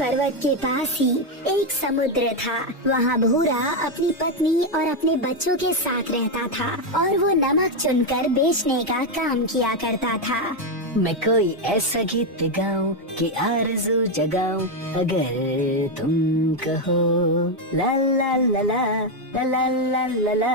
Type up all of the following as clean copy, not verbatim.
पर्वत के पास ही एक समुद्र था। वहाँ भूरा अपनी पत्नी और अपने बच्चों के साथ रहता था और वो नमक चुनकर बेचने का काम किया करता था। मैं कोई ऐसा गीत गाऊं कि आरज़ू जगाऊं, अगर तुम कहो ला ला ला ला ला ला ला ला ला।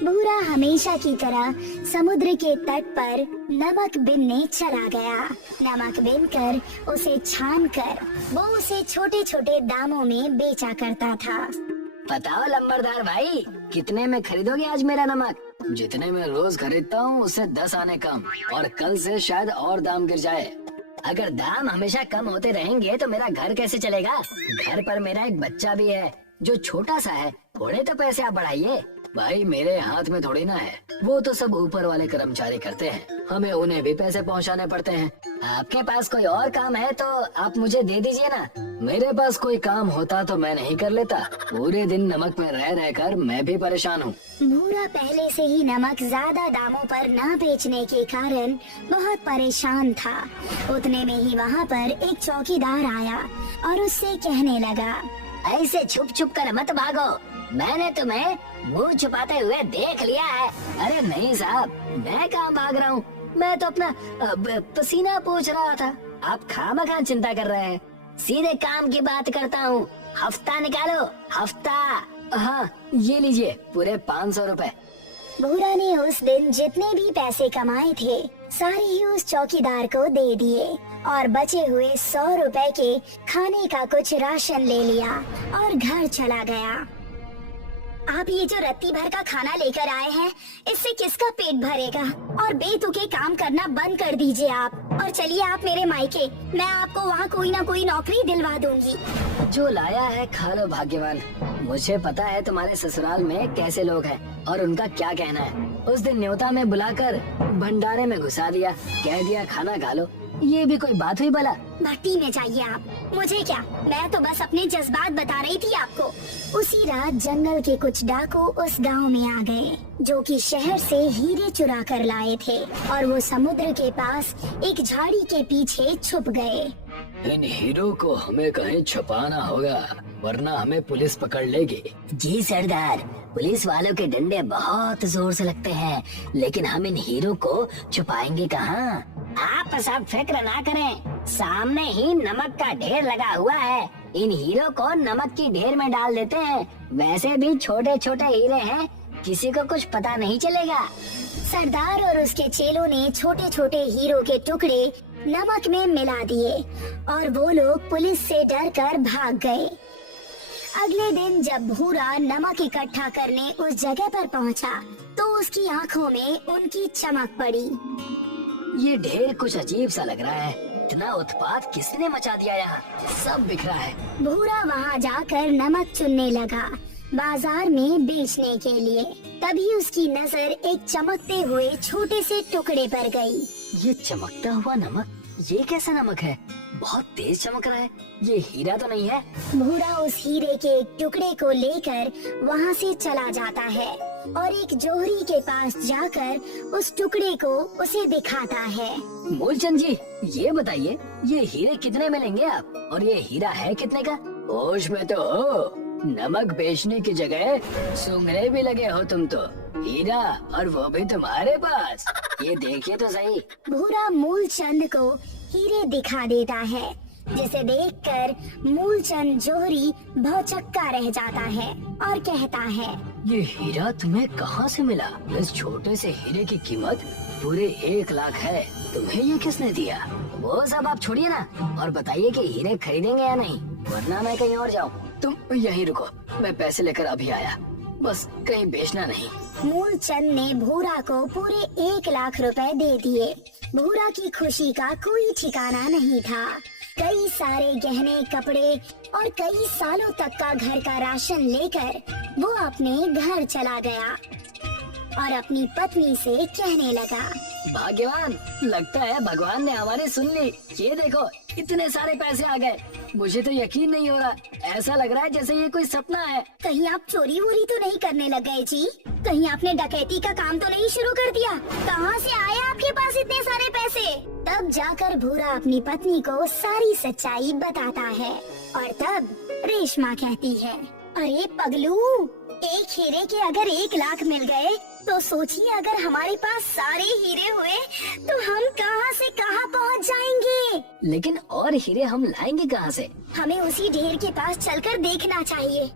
भूरा हमेशा की तरह समुद्र के तट पर नमक बीनने चला गया। नमक बीनकर उसे छानकर वो उसे छोटे छोटे दामों में बेचा करता था। बताओ लंबरदार भाई, कितने में खरीदोगे आज मेरा नमक? जितने में रोज खरीदता हूँ उससे 10 आने कम, और कल से शायद और दाम गिर जाए। अगर दाम हमेशा कम होते रहेंगे तो मेरा घर कैसे चलेगा? घर पर मेरा एक बच्चा भी है जो छोटा सा है, थोड़े तो पैसे आप बढ़ाइए। भाई मेरे हाथ में थोड़ी ना है, वो तो सब ऊपर वाले कर्मचारी करते हैं, हमें उन्हें भी पैसे पहुंचाने पड़ते हैं। आपके पास कोई और काम है तो आप मुझे दे दीजिए ना। मेरे पास कोई काम होता तो मैं नहीं कर लेता, पूरे दिन नमक में रह रहकर मैं भी परेशान हूँ। भूरा पहले से ही नमक ज्यादा दामों पर न बेचने के कारण बहुत परेशान था। उतने में ही वहाँ पर एक चौकीदार आया और उससे कहने लगा, ऐसे छुप छुप कर मत भागो, मैंने तुम्हें मुंह छुपाते हुए देख लिया है। अरे नहीं साहब, मैं कहाँ भाग रहा हूँ, मैं तो अपना पसीना पोंछ रहा था। आप खामखा चिंता कर रहे हैं, सीधे काम की बात करता हूँ। हफ्ता निकालो, हफ्ता। हाँ ये लीजिए पूरे 500 रुपए। भूरा ने उस दिन जितने भी पैसे कमाए थे सारे ही उस चौकीदार को दे दिए और बचे हुए 100 रुपए के खाने का कुछ राशन ले लिया और घर चला गया। आप ये जो रत्ती भर का खाना लेकर आए हैं, इससे किसका पेट भरेगा? और बेतुके काम करना बंद कर दीजिए आप और चलिए आप मेरे मायके, मैं आपको वहाँ कोई ना कोई नौकरी दिलवा दूंगी। जो लाया है खा लो भाग्यवान। मुझे पता है तुम्हारे ससुराल में कैसे लोग हैं और उनका क्या कहना है। उस दिन न्योता में बुलाकर भंडारे में घुसा दिया, कह दिया खाना खा लो। ये भी कोई बात हुई भला? भट्टी में जाइए आप, मुझे क्या, मैं तो बस अपने जज्बात बता रही थी आपको। उसी रात जंगल के कुछ डाकू उस गांव में आ गए जो कि शहर से हीरे चुरा कर लाए थे और वो समुद्र के पास एक झाड़ी के पीछे छुप गए। इन हीरो को हमें कहीं छुपाना होगा वरना हमें पुलिस पकड़ लेगी। जी सरदार, पुलिस वालों के डंडे बहुत जोर से लगते हैं, लेकिन हम इन हीरो को छुपाएंगे कहाँ? आप सब फिक्र ना करें, सामने ही नमक का ढेर लगा हुआ है। इन हीरो को नमक की ढेर में डाल देते हैं। वैसे भी छोटे छोटे हीरे हैं, किसी को कुछ पता नहीं चलेगा। सरदार और उसके चेलों ने छोटे छोटे हीरो के टुकड़े नमक में मिला दिए और वो लोग पुलिस से डरकर भाग गए। अगले दिन जब भूरा नमक इकट्ठा करने उस जगह पर पहुंचा, तो उसकी आंखों में उनकी चमक पड़ी। ये ढेर कुछ अजीब सा लग रहा है, इतना उत्पात किसने मचा दिया यहाँ? सब बिखरा है। भूरा वहाँ जाकर नमक चुनने लगा बाजार में बेचने के लिए। तभी उसकी नजर एक चमकते हुए छोटे से टुकड़े पर गई। ये चमकता हुआ नमक, ये कैसा नमक है? बहुत तेज चमक रहा है, ये हीरा तो नहीं है? भूरा उस हीरे के एक टुकड़े को लेकर वहाँ से चला जाता है और एक जोहरी के पास जाकर उस टुकड़े को उसे दिखाता है। मूलचंद जी, ये बताइए ये हीरे कितने में लेंगे आप, और ये हीरा है कितने का? होश में तो हो, नमक बेचने की जगह सुंघने भी लगे हो तुम तो। हीरा, और वो भी तुम्हारे पास? ये देखिए तो सही। भूरा मूलचंद को हीरे दिखा देता है, जिसे देखकर मूलचंद जोहरी भौचक्का रह जाता है और कहता है, ये हीरा तुम्हें कहाँ से मिला? इस छोटे से हीरे की कीमत पूरे 1 लाख है, तुम्हें ये किसने दिया? वो सब आप छोड़िए ना और बताइए कि हीरे खरीदेंगे या नहीं, वरना मैं कहीं और जाऊँ। तुम यहीं रुको, मैं पैसे लेकर अभी आया, बस कहीं बेचना नहीं। मूलचंद ने भूरा को पूरे 1 लाख रुपए दे दिए। भूरा की खुशी का कोई ठिकाना नहीं था। कई सारे गहने, कपड़े और कई सालों तक का घर का राशन लेकर वो अपने घर चला गया और अपनी पत्नी से कहने लगा, भाग्यवान, लगता है भगवान ने हमारी सुन ली। ये देखो, इतने सारे पैसे आ गए, मुझे तो यकीन नहीं हो रहा। ऐसा लग रहा है जैसे ये कोई सपना है। कहीं आप चोरी वोरी तो नहीं करने लग गए जी? कहीं आपने डकैती का काम तो नहीं शुरू कर दिया? कहाँ से आए आपके पास इतने सारे पैसे? तब जाकर भूरा अपनी पत्नी को सारी सच्चाई बताता है और तब रेशमा कहती है, अरे पगलू, एक हीरे के अगर 1 लाख मिल गए तो सोचिए अगर हमारे पास सारे हीरे हुए तो हम कहाँ से कहाँ पहुँच जाएंगे। लेकिन और हीरे हम लाएंगे कहाँ से? हमें उसी ढेर के पास चलकर देखना चाहिए।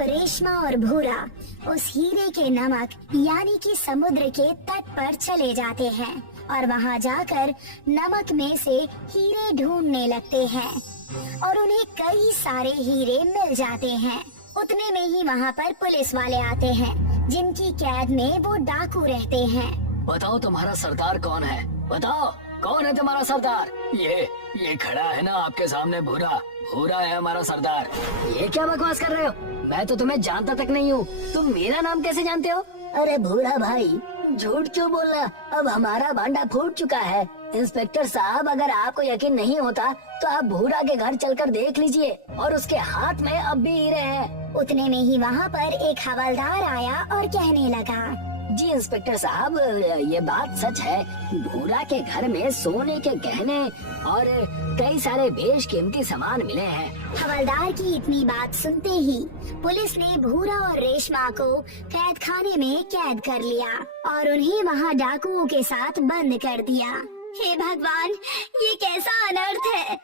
रेशमा और भूरा उस हीरे के नमक यानी कि समुद्र के तट पर चले जाते हैं और वहाँ जाकर नमक में से हीरे ढूंढने लगते हैं और उन्हें कई सारे हीरे मिल जाते हैं। उतने में ही वहाँ पर पुलिस वाले आते हैं जिनकी कैद में वो डाकू रहते हैं। बताओ तुम्हारा सरदार कौन है? बताओ कौन है तुम्हारा सरदार? ये खड़ा है ना आपके सामने, भूरा भूरा है हमारा सरदार। ये क्या बकवास कर रहे हो? मैं तो तुम्हें जानता तक नहीं हूँ, तुम मेरा नाम कैसे जानते हो? अरे भूरा भाई, झूठ क्यों बोलना? अब हमारा भांडा फूट चुका है। इंस्पेक्टर साहब, अगर आपको यकीन नहीं होता तो आप भूरा के घर चलकर देख लीजिए और उसके हाथ में अब भी हीरे हैं। उतने में ही वहाँ पर एक हवलदार आया और कहने लगा, जी इंस्पेक्टर साहब, ये बात सच है। भूरा के घर में सोने के गहने और कई सारे बेशकीमती सामान मिले हैं। हवलदार की इतनी बात सुनते ही पुलिस ने भूरा और रेशमा को कैद खाने में कैद कर लिया और उन्हें वहाँ डाकुओं के साथ बंद कर दिया। हे भगवान, ये कैसा अनर्थ है?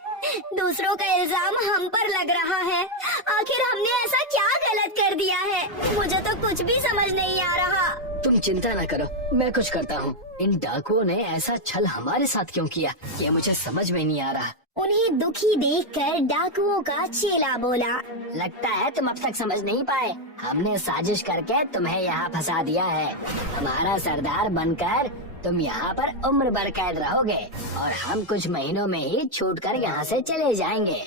दूसरों का इल्जाम हम पर लग रहा है। आखिर हमने ऐसा क्या गलत कर दिया है? मुझे तो कुछ भी समझ नहीं आ रहा। तुम चिंता न करो, मैं कुछ करता हूँ। इन डाकुओं ने ऐसा छल हमारे साथ क्यों किया, ये मुझे समझ में नहीं आ रहा। उन्हें दुखी देखकर डाकुओं का चेला बोला, लगता है तुम अब तक समझ नहीं पाए। हमने साजिश करके तुम्हें यहाँ फंसा दिया है। हमारा सरदार बनकर तुम यहाँ पर उम्र भर कैद रहोगे और हम कुछ महीनों में ही छूटकर यहाँ से चले जाएंगे।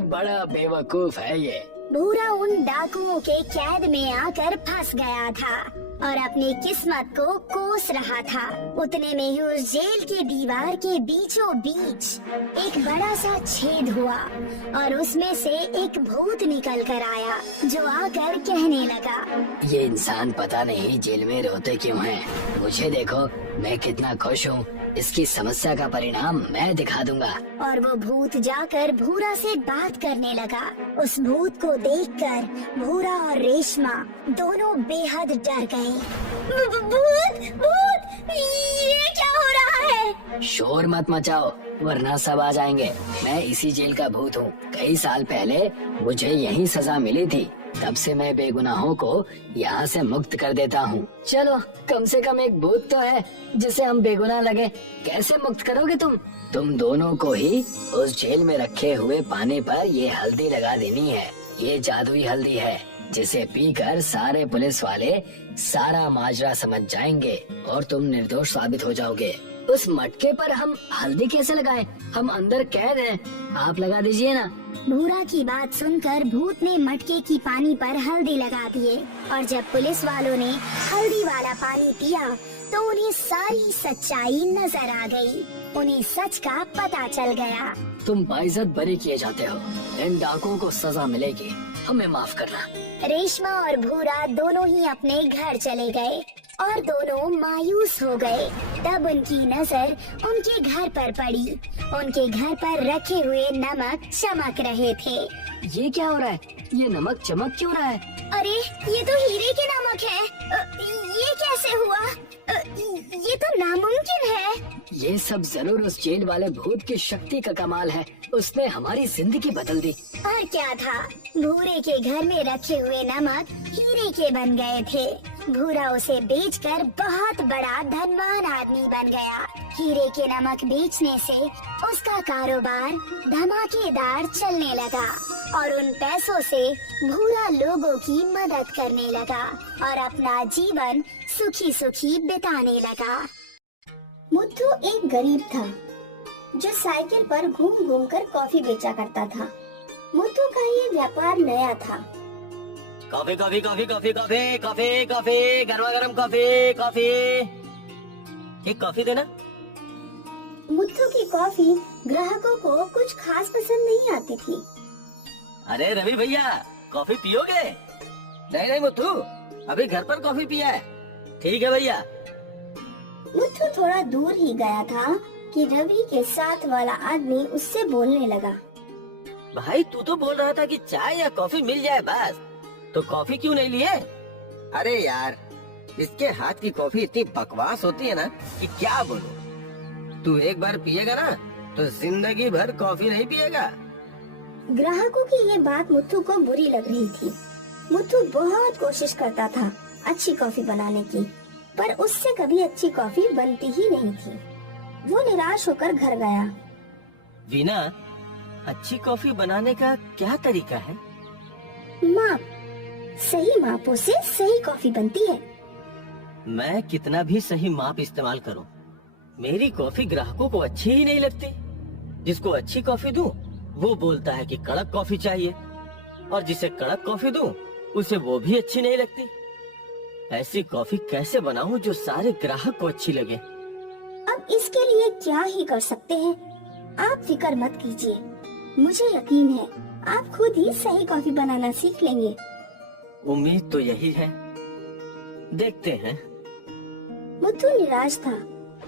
बड़ा बेवकूफ है ये। भूरा उन डाकुओं के कैद में आकर फंस गया था और अपनी किस्मत को कोस रहा था। उतने में ही उस जेल की दीवार के बीचों बीच एक बड़ा सा छेद हुआ और उसमें से एक भूत निकल कर आया जो आकर कहने लगा, ये इंसान पता नहीं जेल में रोते क्यों हैं। मुझे देखो, मैं कितना खुश हूँ। इसकी समस्या का परिणाम मैं दिखा दूंगा। और वो भूत जाकर भूरा से बात करने लगा। उस भूत को देखकर भूरा और रेशमा दोनों बेहद डर गए। भूत भूत, ये क्या हो रहा है? शोर मत मचाओ वरना सब आ जाएंगे। मैं इसी जेल का भूत हूँ। कई साल पहले मुझे यही सजा मिली थी, तब से मैं बेगुनाहों को यहाँ से मुक्त कर देता हूँ। चलो, कम से कम एक भूत तो है जिसे हम बेगुनाह लगे। कैसे मुक्त करोगे तुम? तुम दोनों को ही उस जेल में रखे हुए पानी पर ये हल्दी लगा देनी है। ये जादुई हल्दी है जिसे पीकर सारे पुलिस वाले सारा माजरा समझ जाएंगे और तुम निर्दोष साबित हो जाओगे। उस मटके पर हम हल्दी कैसे लगाएं? हम अंदर कैद हैं। आप लगा दीजिए ना। भूरा की बात सुनकर भूत ने मटके की पानी पर हल्दी लगा दिए और जब पुलिस वालों ने हल्दी वाला पानी पिया तो उन्हें सारी सच्चाई नजर आ गई। उन्हें सच का पता चल गया। तुम बाइज्जत बरी किए जाते हो। इन डाकुओं को सजा मिलेगी। हमें माफ करना। रेशमा और भूरा दोनों ही अपने घर चले गए और दोनों मायूस हो गए। तब उनकी नजर उनके घर पर पड़ी। उनके घर पर रखे हुए नमक चमक रहे थे। ये क्या हो रहा है? ये नमक चमक क्यों रहा है? अरे, ये तो हीरे के नमक है। ये कैसे हुआ? ये तो नामुमकिन है। ये सब जरूर उस जेल वाले भूत की शक्ति का कमाल है। उसने हमारी जिंदगी बदल दी। और क्या था, भूरे के घर में रखे हुए नमक हीरे के बन गए थे। भूरा उसे बेचकर बहुत बड़ा धनवान आदमी बन गया। हीरे के नमक बेचने से उसका कारोबार धमाकेदार चलने लगा और उन पैसों से भूरा लोगों की मदद करने लगा और अपना जीवन सुखी सुखी बिताने लगा। मुथु एक गरीब था जो साइकिल पर घूम घूम कर कॉफी बेचा करता था। मुथु का ये व्यापार नया था। Coffee coffee coffee coffee coffee coffee coffee गर्मा गर्म कॉफी कॉफी, एक कॉफी देना। मुथु की कॉफी ग्राहकों को कुछ खास पसंद नहीं आती थी। अरे रवि भैया, कॉफी पियोगे? नहीं नहीं मुत्तू, अभी घर पर कॉफी पिया है। ठीक है भैया। मुत्थू थोड़ा दूर ही गया था कि रवि के साथ वाला आदमी उससे बोलने लगा। भाई तू तो बोल रहा था कि चाय या कॉफी मिल जाए बस, तो कॉफी क्यों नहीं लिए? अरे यार, इसके हाथ की कॉफी इतनी बकवास होती है ना कि क्या बोलूं। तू एक बार पिएगा ना तो जिंदगी भर कॉफी नहीं पिएगा। ग्राहकों की ये बात मुत्थू को बुरी लग रही थी। मुत्थू बहुत कोशिश करता था अच्छी कॉफी बनाने की, पर उससे कभी अच्छी कॉफी बनती ही नहीं थी। वो निराश होकर घर गया। वीना, अच्छी कॉफी बनाने का क्या तरीका है? माप, सही मापों से सही कॉफी बनती है। मैं कितना भी सही माप इस्तेमाल करूं, मेरी कॉफी ग्राहकों को अच्छी ही नहीं लगती। जिसको अच्छी कॉफी दूं, वो बोलता है कि कड़क कॉफी चाहिए, और जिसे कड़क कॉफी दूं, उसे वो भी अच्छी नहीं लगती। ऐसी कॉफी कैसे बनाऊं जो सारे ग्राहक को अच्छी लगे? अब इसके लिए क्या ही कर सकते हैं। आप फिक्र मत कीजिए, मुझे यकीन है आप खुद ही सही कॉफी बनाना सीख लेंगे। उम्मीद तो यही है, देखते हैं। मुत्थू निराश था।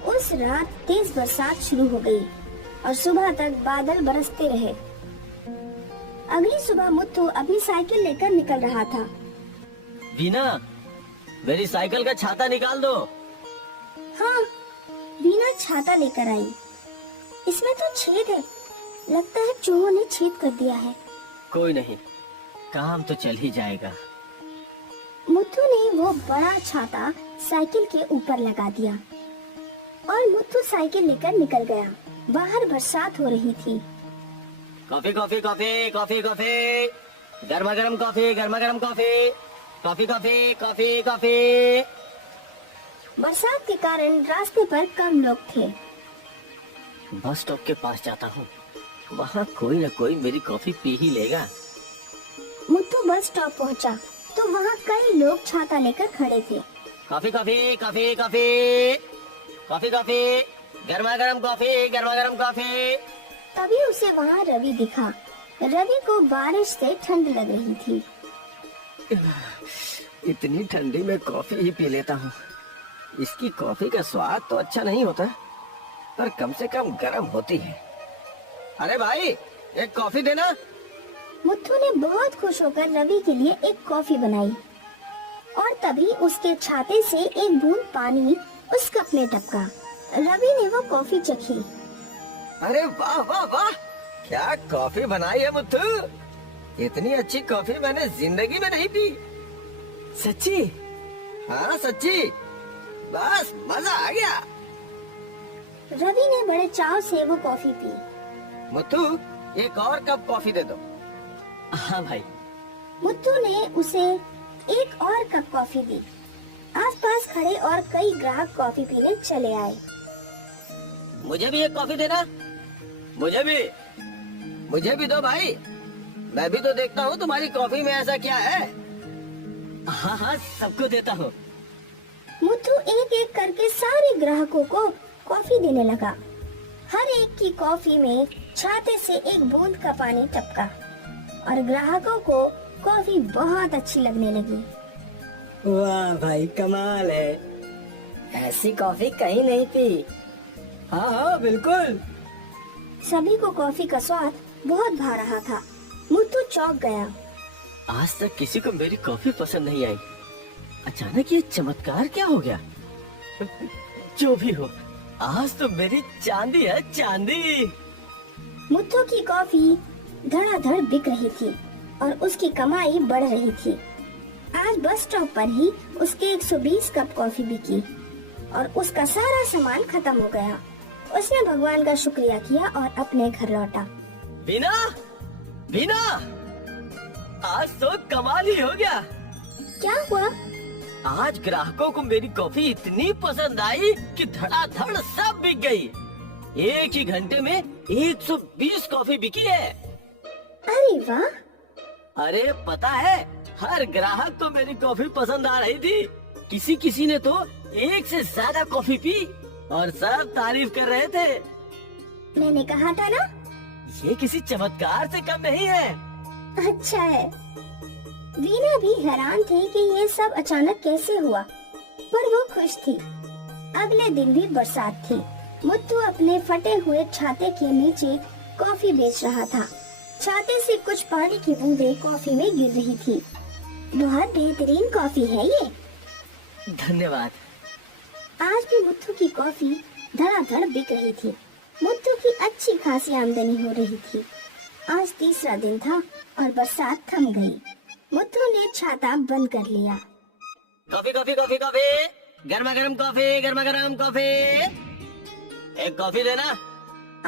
उस रात तेज बरसात शुरू हो गई और सुबह तक बादल बरसते रहे। अगली सुबह मुत्थू अपनी साइकिल लेकर निकल रहा था। वीना, मेरी साइकिल का छाता निकाल दो। हाँ, वीना छाता लेकर आई। इसमें तो छेद है, लगता है चूहों ने छेद कर दिया है। कोई नहीं, काम तो चल ही जाएगा। मुत्थू ने वो बड़ा छाता साइकिल के ऊपर लगा दिया और मुत्थू साइकिल लेकर निकल गया। बाहर बरसात हो रही थी। Coffee coffee coffee coffee coffee, गर्मा गर्म कॉफी, गर्मा गर्म coffee, coffee coffee coffee coffee. बरसात के कारण रास्ते पर कम लोग थे। बस स्टॉप के पास जाता हूँ, वहाँ कोई न कोई मेरी कॉफी पी ही लेगा। मुत्थू बस स्टॉप पहुँचा तो वहाँ कई लोग छाता लेकर खड़े थे। Coffee coffee coffee coffee coffee coffee, गर्मा गर्म कॉफी, गर्मा गर्म कॉफी। तभी उसे वहाँ रवि दिखा। रवि को बारिश से ठंड लग रही थी। इतनी ठंडी में कॉफी ही पी लेता हूँ। इसकी कॉफी का स्वाद तो अच्छा नहीं होता, पर कम से कम गर्म होती है। अरे भाई, एक कॉफी देना। मुत्थू ने बहुत खुश होकर रवि के लिए एक कॉफी बनाई और तभी उसके छाते से एक बूंद पानी उस कप में टपका। रवि ने वो कॉफी चखी। अरे वाह वाह वाह, क्या कॉफी बनाई है मुत्थू। इतनी अच्छी कॉफी मैंने जिंदगी में नहीं पी। सच्ची? हाँ सच्ची, बस मजा आ गया। रवि ने बड़े चाव से वो कॉफी पी। मुत्थू, एक और कप कॉफी दे दो। हाँ भाई। मुत्थू ने उसे एक और कप कॉफी दी। आसपास खड़े और कई ग्राहक कॉफी पीने चले आए। मुझे भी एक कॉफी देना। मुझे भी दो भाई। मैं भी तो देखता हूँ तुम्हारी कॉफी में ऐसा क्या है। हाँ हाँ, सबको देता हूँ। मुत्थू एक एक करके सारे ग्राहकों को कॉफी देने लगा। हर एक की कॉफी में छाते से एक बूंद का पानी टपका और ग्राहकों को कॉफी बहुत अच्छी लगने लगी। वाह भाई, कमाल है। ऐसी कॉफी कहीं नहीं पी। हाँ हाँ बिल्कुल। सभी को कॉफी का स्वाद बहुत भा रहा था। मुत्थू चौंक गया। आज तक किसी को मेरी कॉफी पसंद नहीं आई, अचानक ये चमत्कार क्या हो गया। जो भी हो, आज तो मेरी चांदी है, चांदी। मुत्थू की कॉफी धड़ाधड़ बिक रही थी और उसकी कमाई बढ़ रही थी। आज बस स्टॉप पर ही उसके 120 कप कॉफी बिकी और उसका सारा सामान खत्म हो गया। उसने भगवान का शुक्रिया किया और अपने घर लौटा। वीना, वीना, आज तो कमाल ही हो गया। क्या हुआ? आज ग्राहकों को मेरी कॉफी इतनी पसंद आई कि धड़ाधड़ सब बिक गई। एक ही घंटे में 120 कॉफी बिकी है। अरे वाह! अरे पता है, हर ग्राहक को मेरी कॉफी पसंद आ रही थी। किसी ने तो एक से ज्यादा कॉफी पी और सब तारीफ कर रहे थे। मैंने कहा था ना, ये किसी चमत्कार से कम नहीं है। अच्छा है। वीना भी हैरान थी कि ये सब अचानक कैसे हुआ, पर वो खुश थी। अगले दिन भी बरसात थी। मुत्तू अपने फटे हुए छाते के नीचे कॉफी बेच रहा था। छाते से कुछ पानी की बूंदें कॉफी में गिर रही थी। बहुत बेहतरीन कॉफी है ये। धन्यवाद। आज भी मुत्तू की कॉफी धड़ाधड़ बिक रही थी। मुत्तू की अच्छी खासी आमदनी हो रही थी। आज तीसरा दिन था और बरसात थम गई। मुत्तू ने छाता बंद कर लिया। कॉफी कॉफी कॉफी कॉफी, गर्मा गर्म कॉफी, गर्मा गर्म कॉफी, एक कॉफी देना।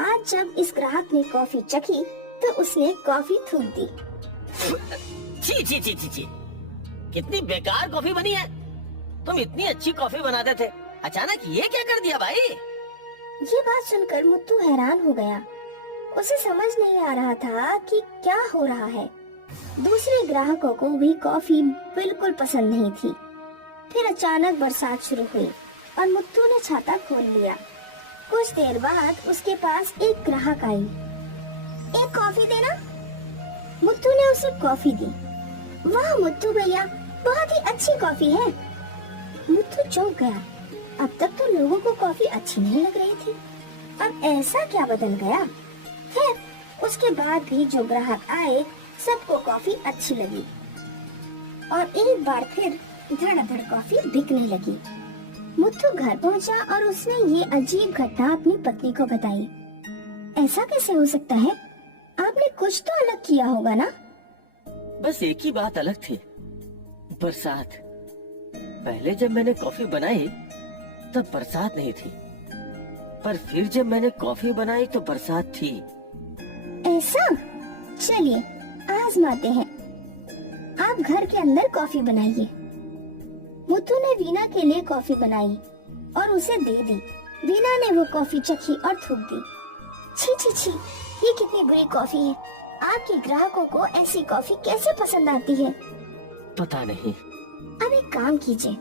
आज जब इस ग्राहक ने कॉफी चखी तो उसने कॉफी थूक दी। छी छी छी छी छी, कितनी बेकार कॉफी बनी है। तुम इतनी अच्छी कॉफी बनाते थे, अचानक ये क्या कर दिया भाई? ये बात सुनकर मुत्तू हैरान हो गया। उसे समझ नहीं आ रहा था कि क्या हो रहा है। दूसरे ग्राहकों को भी कॉफी बिल्कुल पसंद नहीं थी। फिर अचानक बरसात शुरू हुई और मुत्तू ने छाता खोल लिया। कुछ देर बाद उसके पास एक ग्राहक आई। एक कॉफी देना। मुत्तू ने उसे कॉफी दी। वाह मुत्तू भैया, बहुत ही अच्छी कॉफी है। मुत्तू चौंक गया। अब तक तो लोगों को कॉफी अच्छी नहीं लग रही थी, अब ऐसा क्या बदल गया? खैर उसके बाद भी जो ग्राहक आए सबको कॉफी अच्छी लगी और एक बार फिर धड़ाधड़ कॉफी बिकने लगी। मुत्तू घर पहुंचा और उसने ये अजीब घटना अपनी पत्नी को बताई। ऐसा कैसे हो सकता है? आपने कुछ तो अलग किया होगा ना? बस एक ही बात अलग थी, बरसात। पहले जब मैंने कॉफी बनाई तब बरसात नहीं थी, पर फिर जब मैंने कॉफी बनाई तो बरसात थी। ऐसा? चलिए आजमाते हैं। आप घर के अंदर कॉफी बनाइए। मुत्तू ने वीना के लिए कॉफी बनाई और उसे दे दी। वीना ने वो कॉफी चखी और थूक दी। छी छी छी, ये कितनी बुरी कॉफी है। आपके ग्राहकों को ऐसी कॉफी कैसे पसंद आती है? पता नहीं। अब एक काम कीजिए,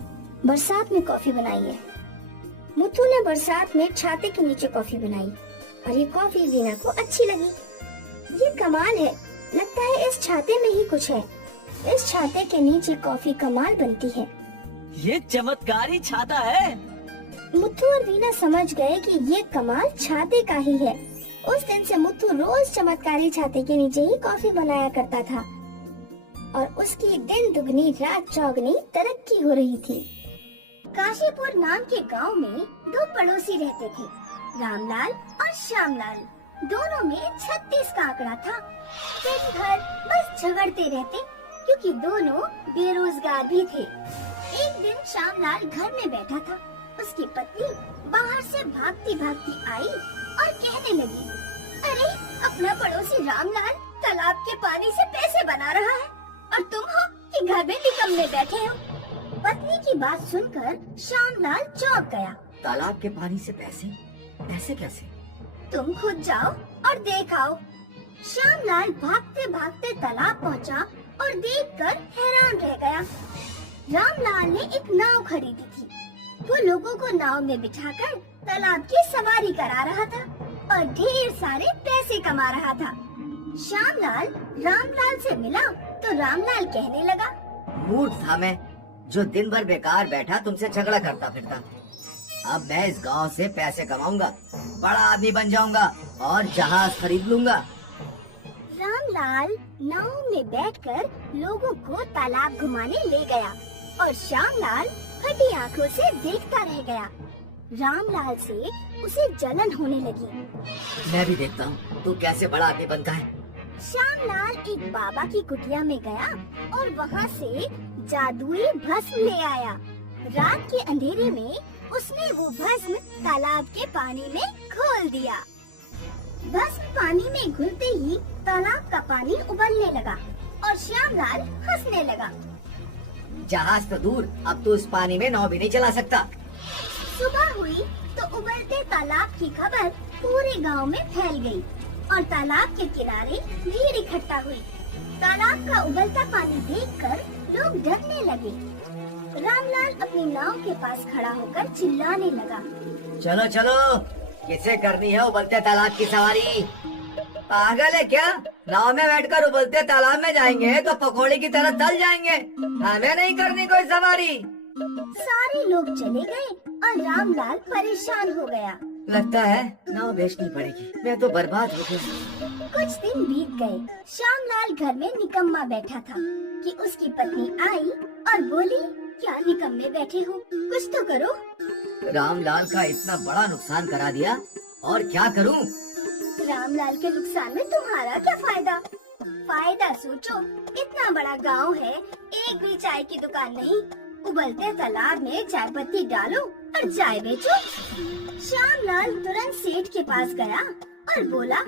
बरसात में कॉफी बनाइए। मुत्तू ने बरसात में छाते के नीचे कॉफी बनाई और ये कॉफी वीना को अच्छी लगी। ये कमाल है, लगता है इस छाते में ही कुछ है। इस छाते के नीचे कॉफी कमाल बनती है। ये चमत्कारी छाता है। मुत्तू और वीना समझ गए कि ये कमाल छाते का ही है। उस दिन से मुत्तू रोज चमत्कारी छाते के नीचे ही कॉफी बनाया करता था और उसकी दिन दुगनी रात चौगनी तरक्की हो रही थी। काशीपुर नाम के गांव में दो पड़ोसी रहते थे, रामलाल और श्यामलाल। दोनों में 36 का आंकड़ा था। दिन भर बस झगड़ते रहते क्योंकि दोनों बेरोजगार भी थे। एक दिन श्यामलाल घर में बैठा था। उसकी पत्नी बाहर से भागती भागती आई और कहने लगी, अरे अपना पड़ोसी रामलाल तालाब के पानी से पैसे बना रहा है और तुम हो कि घर में निकम्मे बैठे हो। पत्नी की बात सुनकर श्यामलाल चौंक गया। तालाब के पानी से पैसे? पैसे कैसे? तुम खुद जाओ और देख आओ। श्यामलाल भागते भागते तालाब पहुंचा और देखकर हैरान रह गया। रामलाल ने एक नाव खरीदी थी। वो लोगों को नाव में बिठाकर तालाब की सवारी करा रहा था और ढेर सारे पैसे कमा रहा था। श्यामलाल रामलाल से मिला तो रामलाल कहने लगा, मूड था मैं, जो दिन भर बेकार बैठा तुमसे झगड़ा करता फिरता। अब मैं इस गांव से पैसे कमाऊंगा, बड़ा आदमी बन जाऊंगा और जहाज खरीद लूंगा। रामलाल नाव में बैठकर लोगों को तालाब घुमाने ले गया और श्यामलाल फटी आंखों से देखता रह गया। रामलाल से उसे जलन होने लगी। मैं भी देखता हूँ तू कैसे बड़ा आदमी बनता है। श्यामलाल एक बाबा की कुटिया में गया और वहाँ से जादुई भस्म ले आया। रात के अंधेरे में उसने वो भस्म तालाब के पानी में घोल दिया। भस्म पानी में घुलते ही तालाब का पानी उबलने लगा और श्यामलाल हंसने लगा। जहाज तो दूर, अब तो इस पानी में नाव भी नहीं चला सकता। सुबह हुई तो उबलते तालाब की खबर पूरे गांव में फैल गई और तालाब के किनारे भीड़ इकट्ठा हुई। तालाब का उबलता पानी देखकर लोग डरने लगे। रामलाल अपनी नाव के पास खड़ा होकर चिल्लाने लगा, चलो चलो, किसे करनी है उबलते तालाब की सवारी? पागल है क्या? नाव में बैठकर उबलते तालाब में जाएंगे तो पकौड़े की तरह तल जाएंगे। हमें नहीं करनी कोई सवारी। सारे लोग चले गए और रामलाल परेशान हो गया। लगता है नाव बेचनी पड़ेगी, मैं तो बर्बाद हो गया। कुछ दिन बीत गए। श्यामलाल घर में निकम्मा बैठा था कि उसकी पत्नी आई और बोली, क्या निकम्मे बैठे हो, कुछ तो करो। रामलाल का इतना बड़ा नुकसान करा दिया, और क्या करूं? रामलाल के नुकसान में तुम्हारा क्या फायदा? फायदा सोचो, इतना बड़ा गांव है, एक भी चाय की दुकान नहीं। उबलते तालाब में चाय पत्ती डालो और चाय बेचो। श्यामलाल तुरंत सेठ के पास गया और बोला,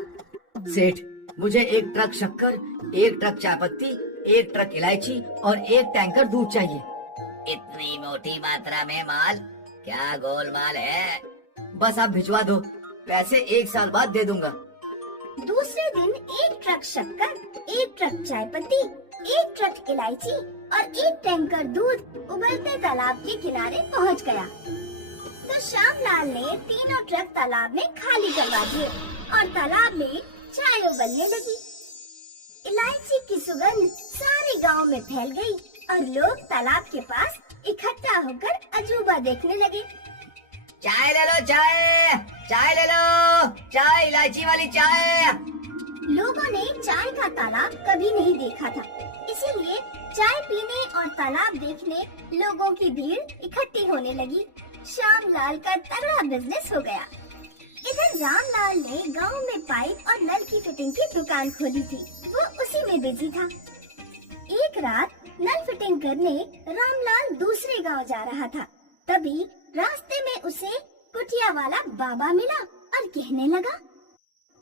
सेठ, मुझे 1 ट्रक शक्कर, 1 ट्रक चाय पत्ती, 1 ट्रक इलायची और 1 टैंकर दूध चाहिए। इतनी मोटी मात्रा में माल, क्या गोलमाल है? बस आप भिजवा दो, पैसे 1 साल बाद दे दूंगा। दूसरे दिन 1 ट्रक शक्कर, 1 ट्रक चाय पत्ती, 1 ट्रक इलायची और 1 टैंकर दूध उबलते तालाब के किनारे पहुंच गया। तो श्यामलाल ने तीनों ट्रक तालाब में खाली करवा दिए और तालाब में चाय उबलने लगी। इलायची की सुगंध सारे गांव में फैल गई और लोग तालाब के पास इकट्ठा होकर अजूबा देखने लगे। चाय ले लो, चाय, चाय ले लो, चाय, इलायची वाली चाय। लोगों ने चाय का तालाब कभी नहीं देखा था, इसीलिए चाय पीने और तालाब देखने लोगों की भीड़ इकट्ठी होने लगी। श्यामलाल का तगड़ा बिजनेस हो गया। इधर रामलाल ने गांव में पाइप और नल की फिटिंग की दुकान खोली थी, वो उसी में बिजी था। एक रात नल फिटिंग करने रामलाल दूसरे गांव जा रहा था। तभी रास्ते में उसे कुटिया वाला बाबा मिला और कहने लगा,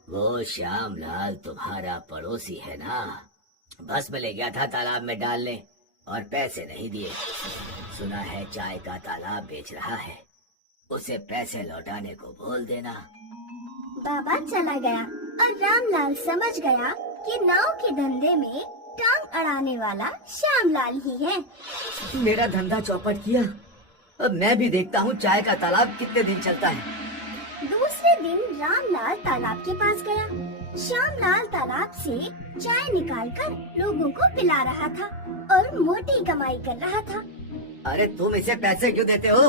वो श्यामलाल तुम्हारा पड़ोसी है ना? बस में ले गया था तालाब में डालने और पैसे नहीं दिए। सुना है चाय का तालाब बेच रहा है, उसे पैसे लौटाने को बोल देना। बाबा चला गया और रामलाल समझ गया कि नाव के धंधे में टांग अड़ाने वाला श्यामलाल ही है। मेरा धंधा चौपट किया, अब मैं भी देखता हूँ चाय का तालाब कितने दिन चलता है। दूसरे दिन रामलाल तालाब के पास गया। श्यामलाल तालाब से चाय निकालकर लोगों को पिला रहा था और मोटी कमाई कर रहा था। अरे तुम इसे पैसे क्यों देते हो?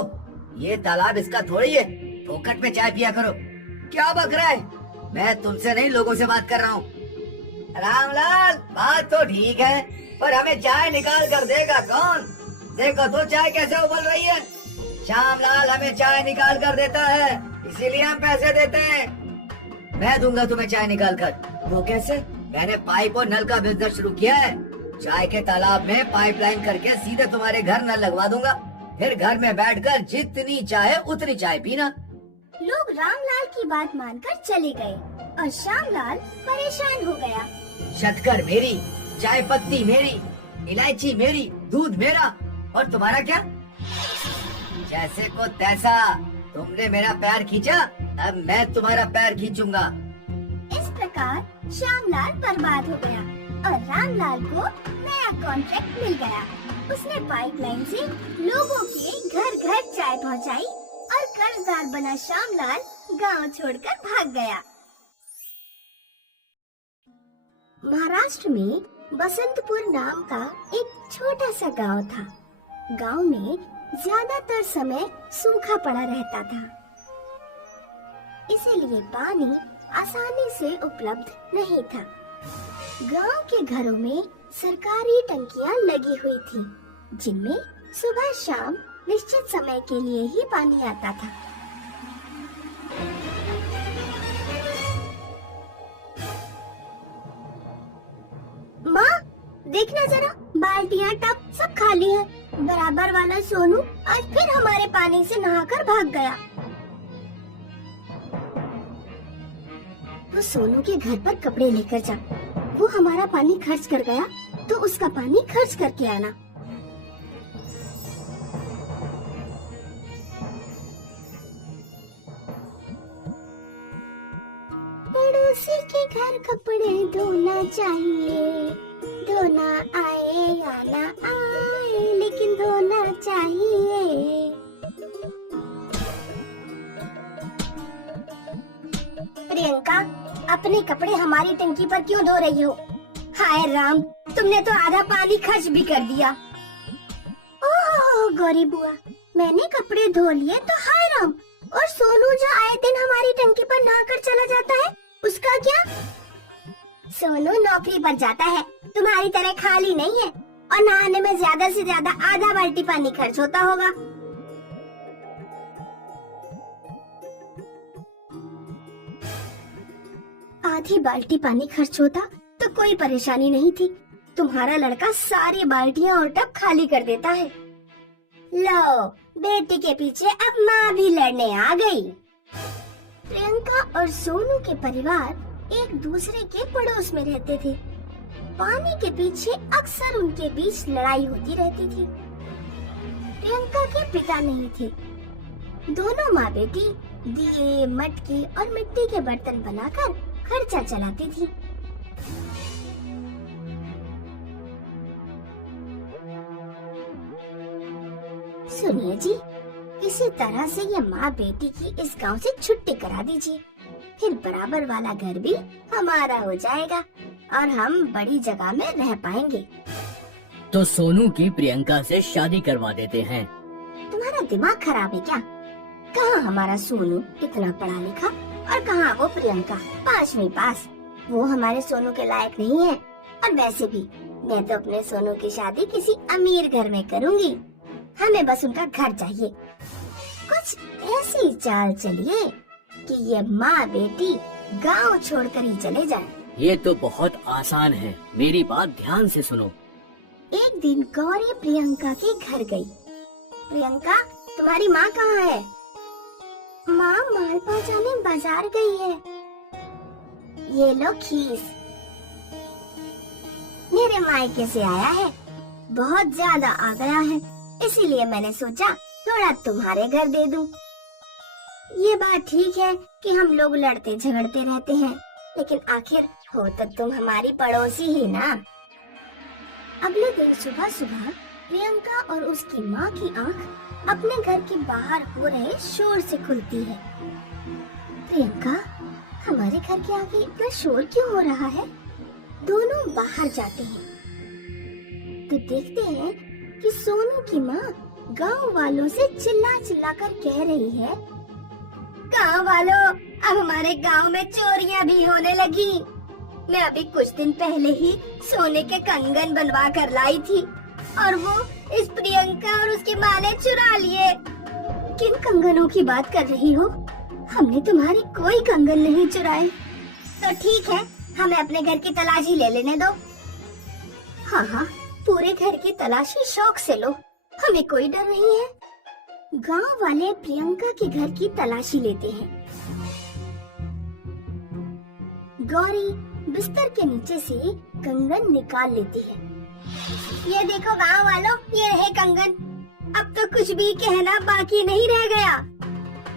ये तालाब इसका थोड़ी है, फोकट में चाय पिया करो। क्या बक रहा है? मैं तुमसे नहीं, लोगों से बात कर रहा हूँ। रामलाल, बात तो ठीक है, पर हमें चाय निकाल कर देगा कौन? देखो तो चाय कैसे उबल रही है। श्यामलाल हमें चाय निकाल कर देता है, इसीलिए हम पैसे देते हैं। मैं दूंगा तुम्हें चाय निकाल कर। वो कैसे? मैंने पाइप और नल का बिजनेस शुरू किया है। चाय के तालाब में पाइपलाइन करके सीधे तुम्हारे घर नल लगवा दूंगा, फिर घर में बैठकर जितनी चाहे उतनी चाय पीना। लोग रामलाल की बात मानकर चले गए और श्यामलाल परेशान हो गया। शक्कर मेरी, चाय पत्ती मेरी, इलायची मेरी, दूध मेरा, और तुम्हारा क्या? जैसे को तैसा, तुमने मेरा पैर खींचा, अब मैं तुम्हारा पैर खींचूंगा। इस प्रकार श्यामलाल बर्बाद हो गया और रामलाल को नया कॉन्ट्रैक्ट मिल गया। उसने पाइपलाइन से लोगों के घर घर चाय पहुंचाई और कर्जदार बना श्यामलाल गांव छोड़कर भाग गया। महाराष्ट्र में बसंतपुर नाम का एक छोटा सा गांव था। गांव में ज्यादातर समय सूखा पड़ा रहता था, इसीलिए पानी आसानी से उपलब्ध नहीं था। गांव के घरों में सरकारी टंकियां लगी हुई थी, जिनमें सुबह शाम निश्चित समय के लिए ही पानी आता था। माँ, देखना जरा, बाल्टियां टब सब खाली है। बराबर वाला सोनू आज फिर हमारे पानी से नहाकर भाग गया। तो सोनू के घर पर कपड़े लेकर जा, वो हमारा पानी खर्च कर गया तो उसका पानी खर्च करके आना। पड़ोसी के घर कपड़े धोना चाहिए, धोना आए या ना आए, लेकिन धोना चाहिए। प्रियंका, अपने कपड़े हमारी टंकी पर क्यों धो रही हो? हाय राम, तुमने तो आधा पानी खर्च भी कर दिया। ओह गौरी बुआ, मैंने कपड़े धो लिए तो हाय राम, और सोनू जो आए दिन हमारी टंकी पर नहाकर चला जाता है, उसका क्या? सोनू नौकरी पर जाता है, तुम्हारी तरह खाली नहीं है, और नहाने में ज्यादा से ज्यादा आधा बाल्टी पानी खर्च होता होगा। आधी बाल्टी पानी खर्च होता तो कोई परेशानी नहीं थी। तुम्हारा लड़का सारी बाल्टियां और टब खाली कर देता है। लो, बेटी के पीछे अब माँ भी लड़ने आ गई। प्रियंका और सोनू के परिवार एक दूसरे के पड़ोस में रहते थे। पानी के पीछे अक्सर उनके बीच लड़ाई होती रहती थी। प्रियंका के पिता नहीं थे। दोनों माँ बेटी दिए, मटके और मिट्टी के बर्तन बनाकर खर्चा चलाती थी। सुनिए जी, इसी तरह से ये माँ बेटी की इस गांव से छुट्टी करा दीजिए, फिर बराबर वाला घर भी हमारा हो जाएगा और हम बड़ी जगह में रह पाएंगे। तो सोनू की प्रियंका से शादी करवा देते हैं। तुम्हारा दिमाग खराब है क्या? कहाँ हमारा सोनू इतना पढ़ा लिखा और कहाँ वो प्रियंका 5वीं पास। वो हमारे सोनू के लायक नहीं है। और वैसे भी मैं तो अपने सोनू की शादी किसी अमीर घर में करूँगी। हमें बस उनका घर चाहिए। कुछ ऐसी चाल चलिए कि ये माँ बेटी गांव छोड़कर ही चले जाएं। ये तो बहुत आसान है, मेरी बात ध्यान से सुनो। एक दिन गौरी प्रियंका के घर गई। प्रियंका, तुम्हारी माँ कहाँ है? माँ माल पहुँचाने बाजार गई है। ये लो खीस, मेरे मायके से आया है, बहुत ज्यादा आ गया है, इसीलिए मैंने सोचा थोड़ा तुम्हारे घर दे दूं। ये बात ठीक है कि हम लोग लड़ते झगड़ते रहते हैं, लेकिन आखिर हो तो तुम हमारी पड़ोसी ही ना। अगले दिन सुबह सुबह प्रियंका और उसकी माँ की आंख अपने घर के बाहर हो रहे शोर से खुलती है। प्रियंका, हमारे घर के आगे इतना शोर क्यों हो रहा है? दोनों बाहर जाते हैं तो देखते हैं कि सोनू की माँ गांव वालों से चिल्ला चिल्ला कर कह रही है, गांव वालों, अब हमारे गांव में चोरियां भी होने लगी। मैं अभी कुछ दिन पहले ही सोने के कंगन बनवा कर लाई थी और वो इस प्रियंका और उसकी माँ ने चुरा लिए। किन कंगनों की बात कर रही हो? हमने तुम्हारे कोई कंगन नहीं चुराए। तो ठीक है, हमें अपने घर की तलाशी ले लेने दो। हाँ हाँ, पूरे घर की तलाशी शौक से लो, हमें कोई डर नहीं है। गांव वाले प्रियंका के घर की तलाशी लेते हैं। गौरी बिस्तर के नीचे से कंगन निकाल लेती है। ये देखो गांव वालों, ये रहे कंगन। अब तो कुछ भी कहना बाकी नहीं रह गया।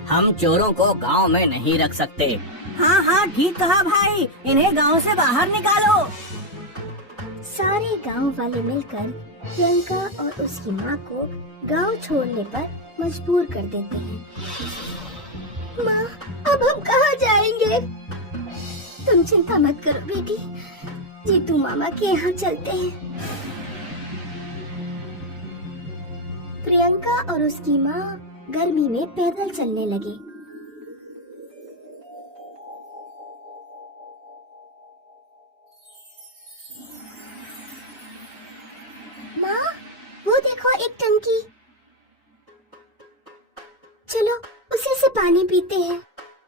हम चोरों को गांव में नहीं रख सकते। हाँ हाँ, ठीक कहा भाई, इन्हें गांव से बाहर निकालो। सारे गांव वाले मिलकर प्रियंका और उसकी माँ को गांव छोड़ने पर मजबूर कर देते हैं। माँ, अब हम कहाँ जाएंगे? तुम चिंता मत करो बेटी, जीतू मामा के यहाँ चलते हैं। प्रियंका और उसकी माँ गर्मी में पैदल चलने लगे। माँ, वो देखो एक टंकी। चलो उसी से पानी पीते हैं।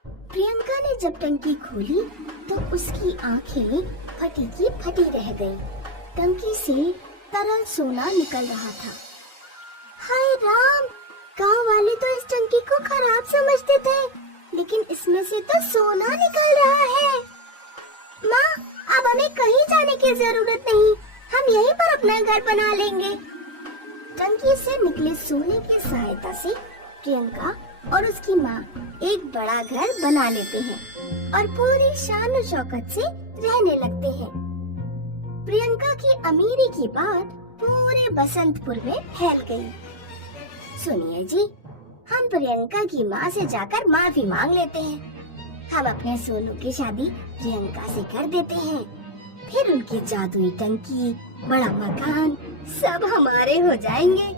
प्रियंका ने जब टंकी खोली तो उसकी आंखें फटी की फटी रह गईं। टंकी से तरल सोना निकल रहा था। हाय राम, गांव वाले तो इस टंकी को खराब समझते थे, लेकिन इसमें से तो सोना निकल रहा है। माँ, अब हमें कहीं जाने की जरूरत नहीं, हम यहीं पर अपना घर बना लेंगे। टंकी से निकले सोने की सहायता से प्रियंका और उसकी माँ एक बड़ा घर बना लेते हैं और पूरी शान और शौकत से रहने लगते हैं। प्रियंका की अमीरी की बात पूरे बसंतपुर में फैल गई। सुनिए जी, हम प्रियंका की माँ से जाकर माफी मांग लेते हैं। हम अपने सोनू की शादी प्रियंका से कर देते हैं। फिर उनकी जादुई टंकी, बड़ा मकान सब हमारे हो जाएंगे।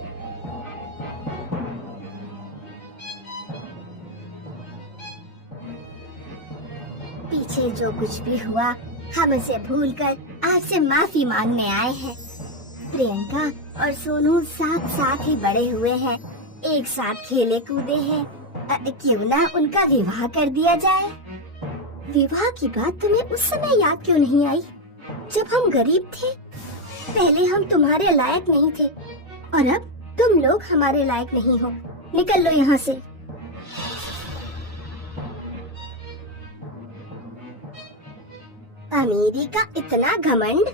पीछे जो कुछ भी हुआ हम उसे भूलकर आपसे माफी मांगने आए हैं। प्रियंका और सोनू साथ साथ ही बड़े हुए हैं, एक साथ खेले कूदे हैं। क्यों ना उनका विवाह कर दिया जाए। विवाह की बात तुम्हें उस समय याद क्यों नहीं आई, जब हम गरीब थे? पहले हम तुम्हारे लायक नहीं थे और अब तुम लोग हमारे लायक नहीं हो। निकल लो यहाँ से। अमीरी का इतना घमंड,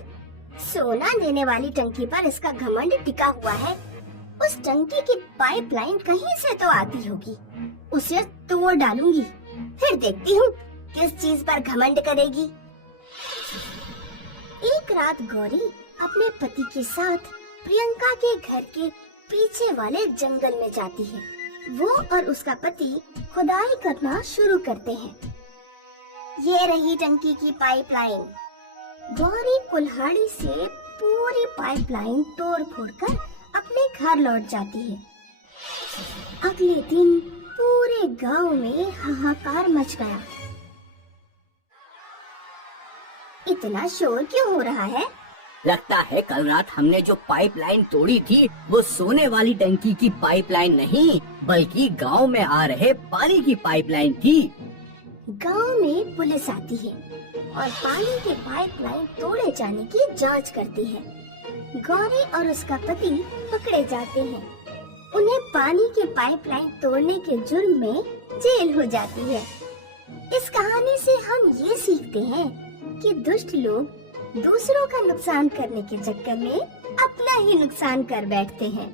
सोना देने वाली टंकी पर इसका घमंड टिका हुआ है। उस टंकी की पाइपलाइन कहीं से तो आती होगी, उसे तोड़ डालूंगी, फिर देखती हूँ किस चीज पर घमंड करेगी। एक रात गौरी अपने पति के साथ प्रियंका के घर के पीछे वाले जंगल में जाती है। वो और उसका पति खुदाई करना शुरू करते हैं। ये रही टंकी की पाइपलाइन। गौरी कुल्हाड़ी से पूरी पाइपलाइन तोड़ फोड़ कर अपने घर लौट जाती है। अगले दिन पूरे गांव में हाहाकार मच गया। इतना शोर क्यों हो रहा है? लगता है कल रात हमने जो पाइपलाइन तोड़ी थी वो सोने वाली टंकी की पाइपलाइन नहीं, बल्कि गांव में आ रहे पानी की पाइपलाइन थी। गांव में पुलिस आती है और पानी के पाइपलाइन तोड़े जाने की जांच करती है। गौरी और उसका पति पकड़े जाते हैं। उन्हें पानी के पाइपलाइन तोड़ने के जुर्म में जेल हो जाती है। इस कहानी से हम ये सीखते हैं कि दुष्ट लोग दूसरों का नुकसान करने के चक्कर में अपना ही नुकसान कर बैठते हैं।